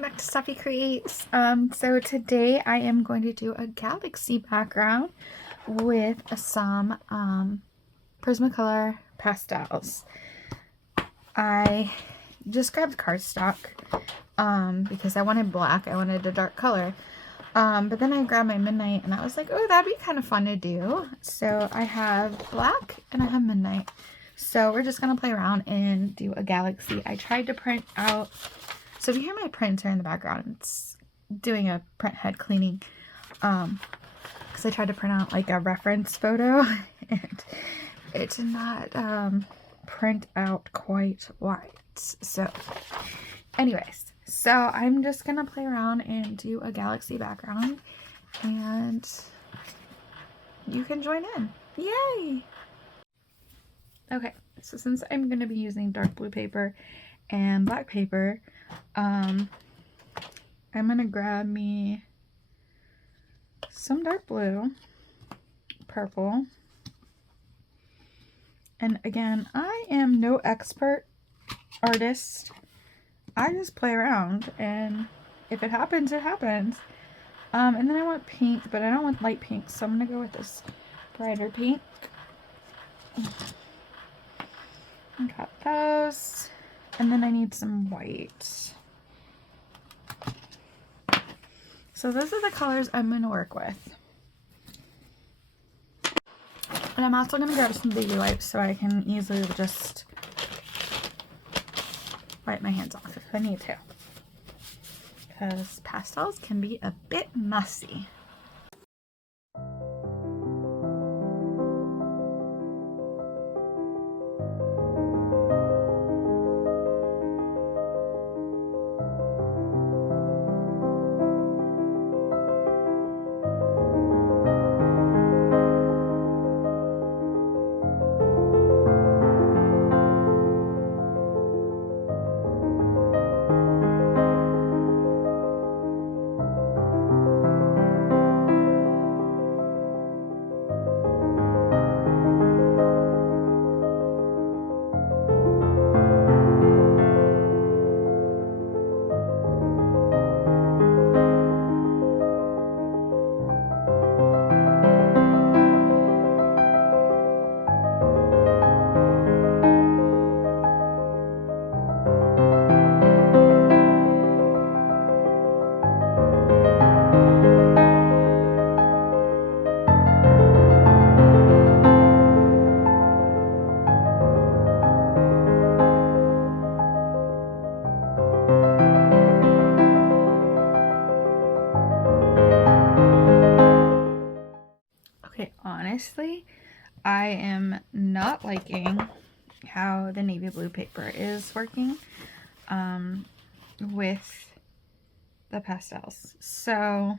welcome back to Stephie Creates. So today I am going to do a galaxy background with some Prismacolor pastels. I just grabbed cardstock because I wanted black, I wanted a dark color. But then I grabbed my midnight and I was like, oh, that'd be kind of fun to do. So I have black and I have midnight. So we're just going to play around and do a galaxy. I tried to print out, so if you hear my printer in the background, it's doing a print head cleaning. Because I tried to print out like a reference photo and it did not print out quite right. So anyways, so I'm just going to play around and do a galaxy background and you can join in. Yay! Okay, so since I'm going to be using dark blue paper and black paper, I'm going to grab me some dark blue, purple, and again, I am no expert artist. I just play around, and if it happens, it happens. And then I want pink, but I don't want light pink, so I'm going to go with this brighter pink. Got those, and then I need some white. So those are the colors I'm going to work with. And I'm also going to grab some baby wipes so I can easily just wipe my hands off if I need to. Because pastels can be a bit messy. Honestly, I am not liking how the navy blue paper is working with the pastels. So,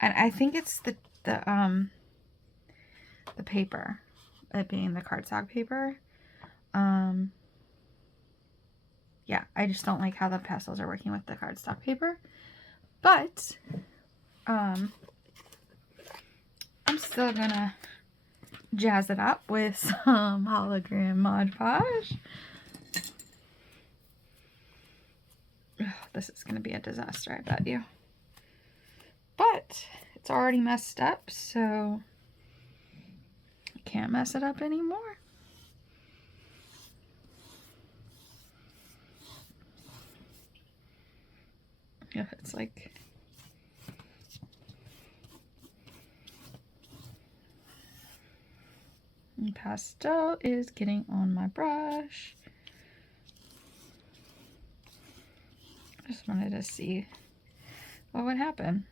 and I think it's the paper, it being the cardstock paper. Yeah, I just don't like how the pastels are working with the cardstock paper. But I'm still gonna jazz it up with some hologram Mod Podge. This is gonna be a disaster, I bet you. But it's already messed up, so I can't mess it up anymore. Yeah, it's like pastel is getting on my brush. I just wanted to see what would happen.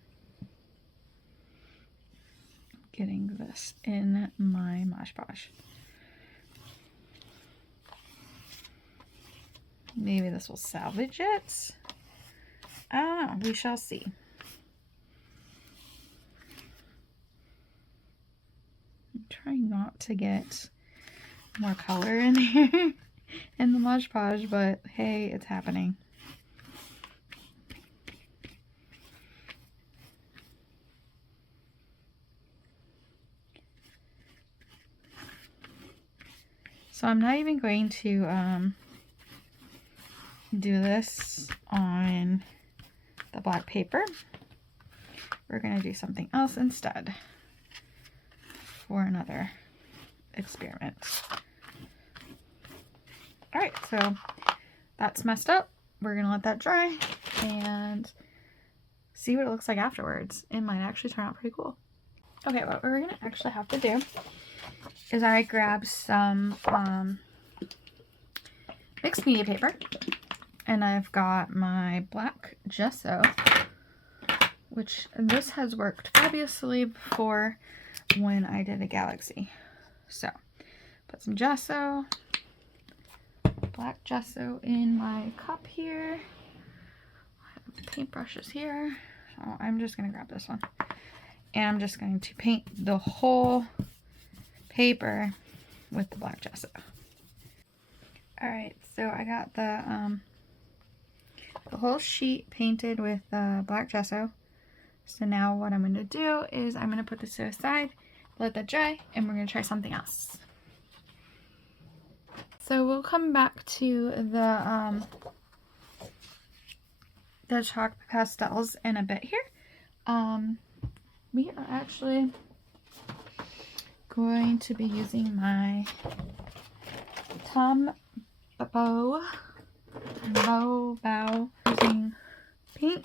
Getting this in my Mod Podge. Maybe this will salvage it. I don't know. We shall see. I'm trying not to get more color in here in the Mod Podge, but hey, it's happening. So I'm not even going to do this on the black paper. We're going to do something else instead for another experiment. Alright, so that's messed up. We're going to let that dry and see what it looks like afterwards. It might actually turn out pretty cool. Okay, what we're going to actually have to do is I grab some mixed media paper, and I've got my black gesso, which this has worked fabulously before when I did a galaxy. So, put some gesso, black gesso in my cup here. I have paintbrushes here. So I'm just going to grab this one. And I'm just going to paint the whole paper with the black gesso. Alright, so I got the whole sheet painted with black gesso. So now what I'm going to do is I'm going to put this to the side, let that dry, and we're going to try something else. So we'll come back to the chalk pastels in a bit here. We are actually going to be using my bow using pink,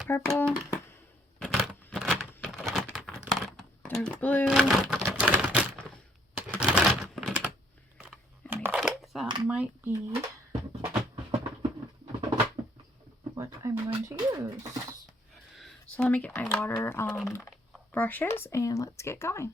purple, dark blue, and I think that might be what I'm going to use. So let me get my water brushes and let's get going.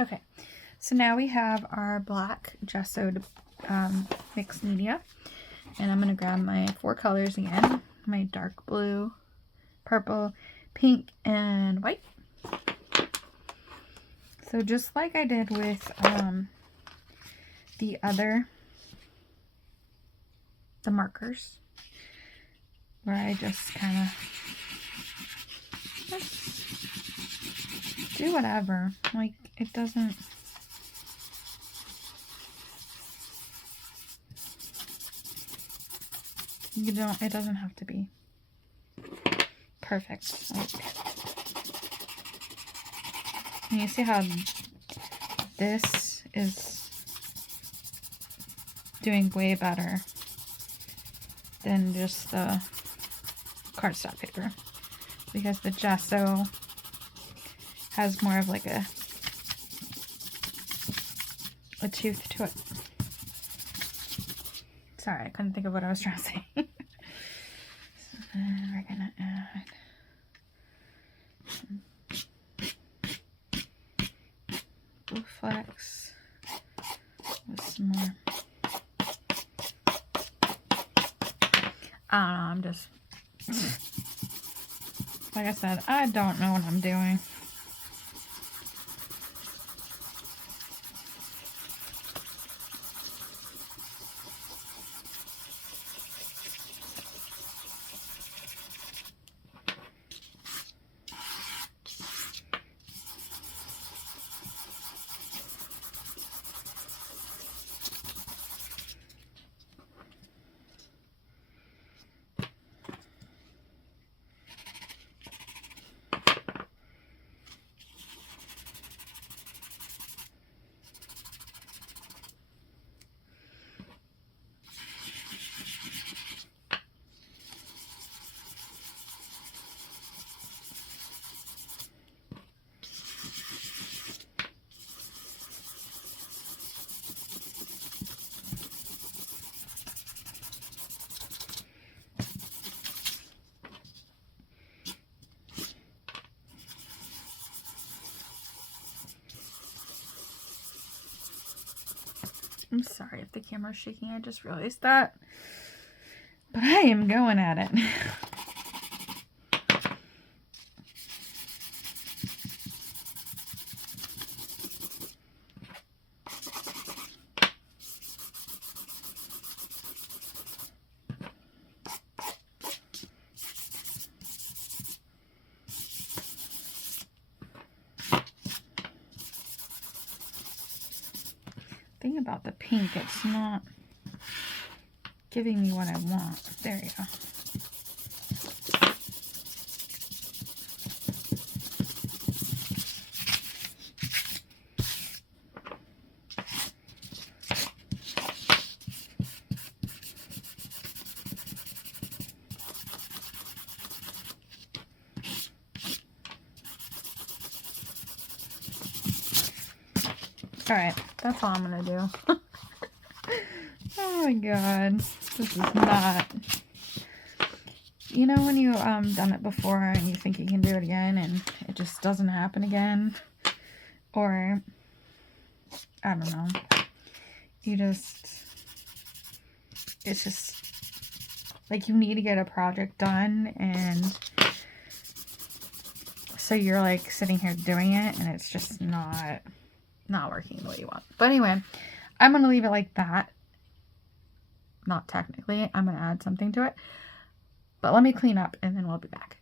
Okay, so now we have our black gessoed mixed media. And I'm going to grab my 4 colors again. My dark blue, purple, pink, and white. So just like I did with the markers, where I just kind of do whatever. Like, it doesn't... it doesn't have to be perfect. Like, you see how this is doing way better than just the cardstock paper, because the gesso has more of like a tooth to it. Sorry, I couldn't think of what I was trying to say. So then we're gonna add blue flecks with some more. I don't know, I'm just, like I said, I don't know what I'm doing. I'm sorry if the camera's shaking, I just realized that. But I am going at it. Thing about the pink, it's not giving me what I want. There you go. Alright, that's all I'm gonna do. Oh my god. This is not... You know when you done it before and you think you can do it again and it just doesn't happen again? Or, I don't know. You just... It's just... Like, you need to get a project done, and so you're like sitting here doing it and it's just not working the way you want. But anyway, I'm going to leave it like that. Not technically. I'm going to add something to it. But let me clean up and then we'll be back.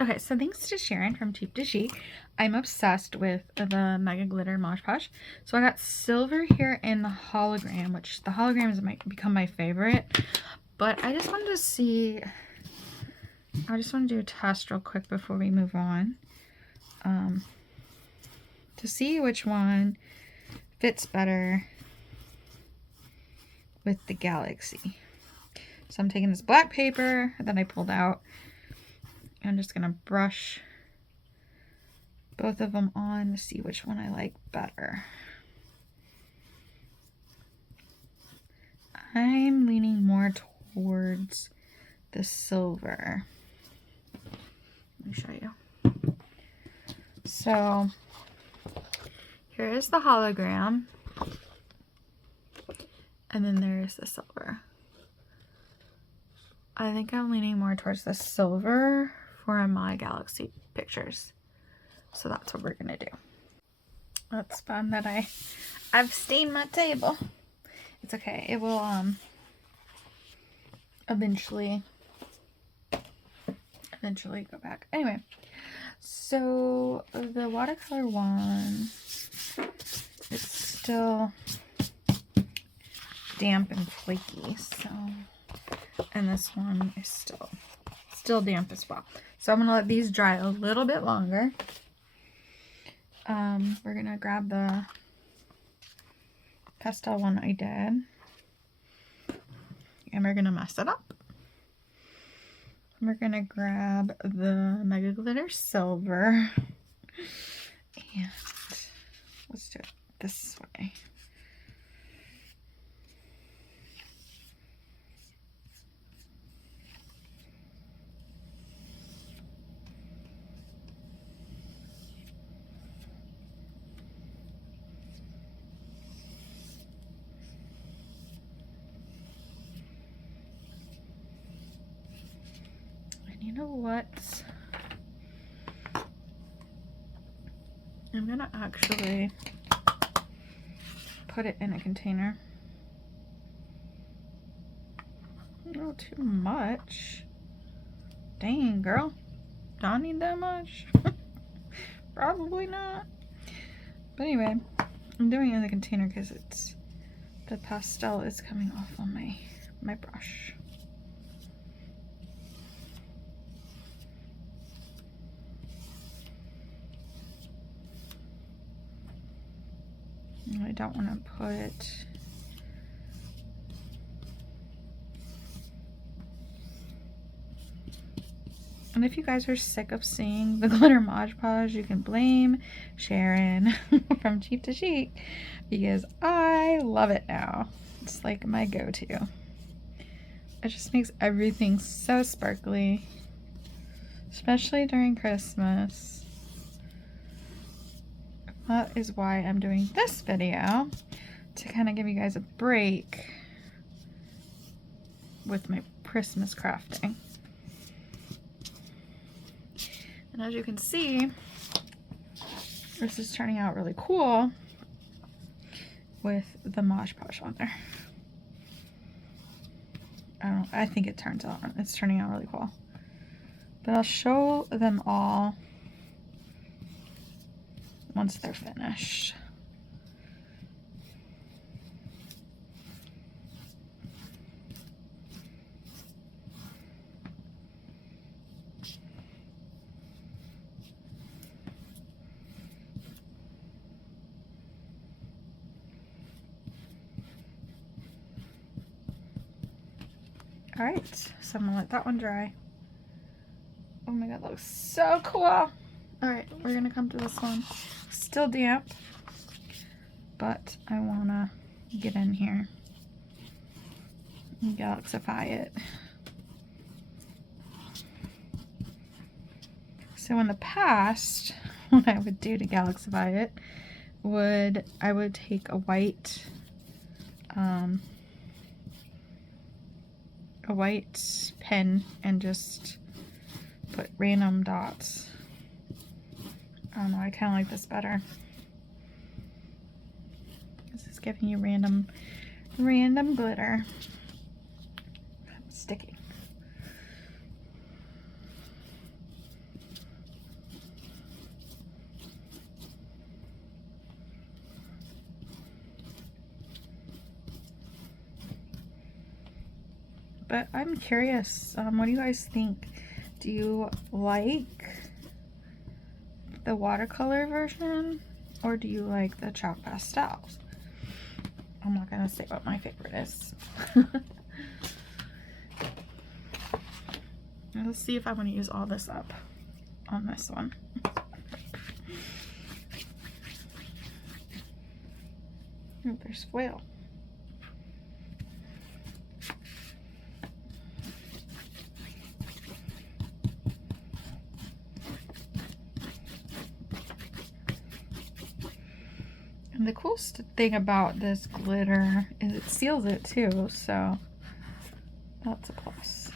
Okay, so thanks to Sharon from Cheap to Chic, I'm obsessed with the Mega Glitter Mosh Posh. So I got silver here in the hologram, which the holograms might become my favorite. But I just wanted to see... I just want to do a test real quick before we move on. To see which one fits better with the galaxy. So I'm taking this black paper that I pulled out. I'm just going to brush both of them on to see which one I like better. I'm leaning more towards the silver. Let me show you. So here is the hologram. And then there's the silver. I think I'm leaning more towards the silver for my galaxy pictures. So that's what we're gonna do. That's fun that I've stained my table. It's okay. It will eventually go back. Anyway, so the watercolor one, it's still damp and flaky, so, and this one is still damp as well. So I'm gonna let these dry a little bit longer. We're gonna grab the pastel one I did, and we're gonna mess it up. We're gonna grab the Mega Glitter Silver, and let's do it this way. You know what? I'm gonna actually put it in a container. Not too much. Dang, girl. Don't need that much. Probably not. But anyway, I'm doing it in the container because it's the pastel is coming off on my brush. I don't want to put and if you guys are sick of seeing the glitter Mod Podge, you can blame Sharon from Cheap to Chic because I love it now. It's like my go-to. It just makes everything so sparkly, especially during Christmas. That is why I'm doing this video, to kind of give you guys a break with my Christmas crafting. And as you can see, this is turning out really cool with the Mod Podge on there. I think it's turning out really cool. But I'll show them all once they're finished. All right, so I'm gonna let that one dry. Oh my god, that looks so cool. All right, we're gonna come to this one. Still damp, but I wanna get in here and galaxify it. So in the past, what I would do to galaxify it I would take a white pen and just put random dots. I don't know, I kind of like this better. This is giving you random glitter. It's sticky. But I'm curious, what do you guys think? Do you like the watercolor version, or do you like the chalk pastels? I'm not gonna say what my favorite is. Let's see if I want to use all this up on this one. Oh, there's foil. And the coolest thing about this glitter is it seals it too, so that's a plus.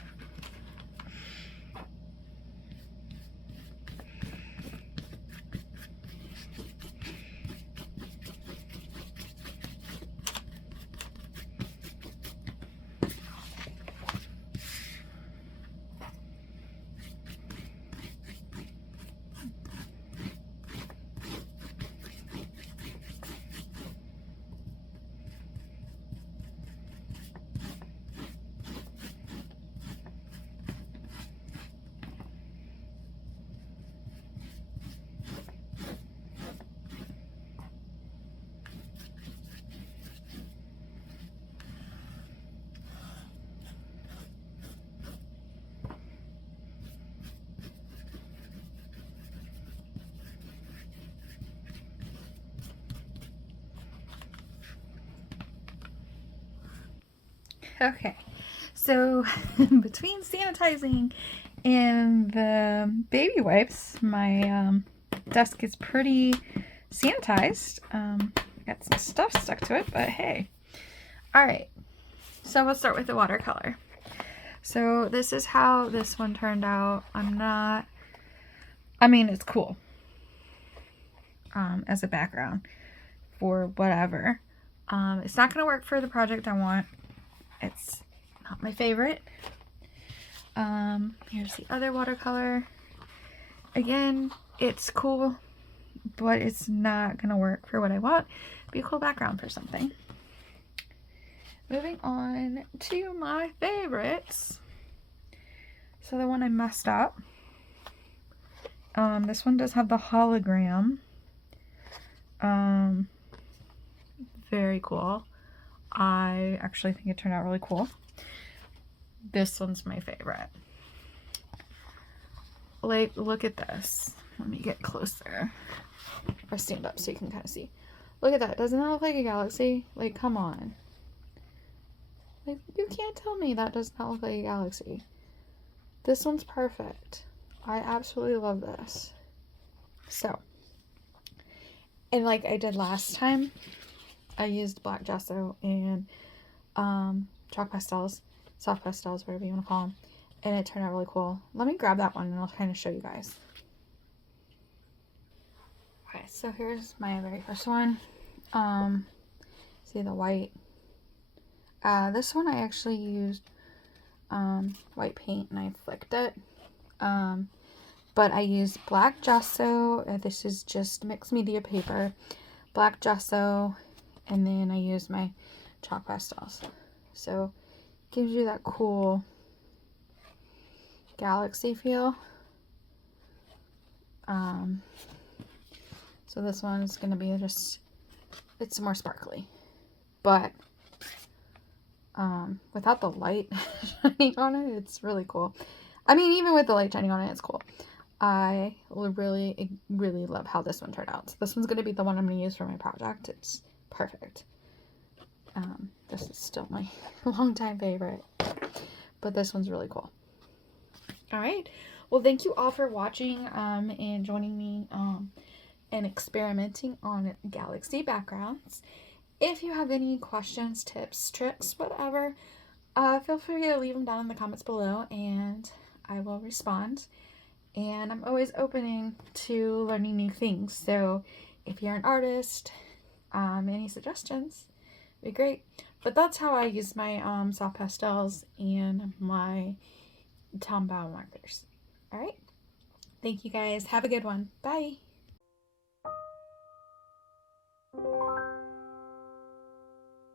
Okay, so between sanitizing and the baby wipes, my desk is pretty sanitized. Got some stuff stuck to it, but hey. Alright, so we'll start with the watercolor. So this is how this one turned out. I mean, it's cool as a background for whatever. It's not going to work for the project I want. It's not my favorite. Here's the other watercolor. Again, it's cool, but it's not gonna work for what I want. Be a cool background for something. Moving on to my favorites. So the one I messed up. This one does have the hologram. Very cool. I actually think it turned out really cool. This one's my favorite. Like, look at this. Let me get closer. Or stand up so you can kind of see. Look at that. Doesn't that look like a galaxy? Like, come on. Like, you can't tell me that does not look like a galaxy. This one's perfect. I absolutely love this. So, and like I did last time, I used black gesso and chalk pastels, soft pastels, whatever you want to call them, and it turned out really cool. Let me grab that one and I'll kind of show you guys. Okay, so here's my very first one. See the white. This one I actually used white paint and I flicked it. But I used black gesso. This is just mixed media paper, black gesso, and then I used my chalk pastels. So it gives you that cool galaxy feel. So this one is going to be just, it's more sparkly, but without the light shining on it, it's really cool. I mean, even with the light shining on it, it's cool. I really, really love how this one turned out. So this one's going to be the one I'm going to use for my project. It's perfect. This is still my longtime favorite, but this one's really cool. All right. Well, thank you all for watching and joining me and experimenting on galaxy backgrounds. If you have any questions, tips, tricks, whatever, feel free to leave them down in the comments below and I will respond. And I'm always opening to learning new things. So if you're an artist, any suggestions would be great. But that's how I use my soft pastels and my Tombow markers. All right. Thank you guys. Have a good one. Bye.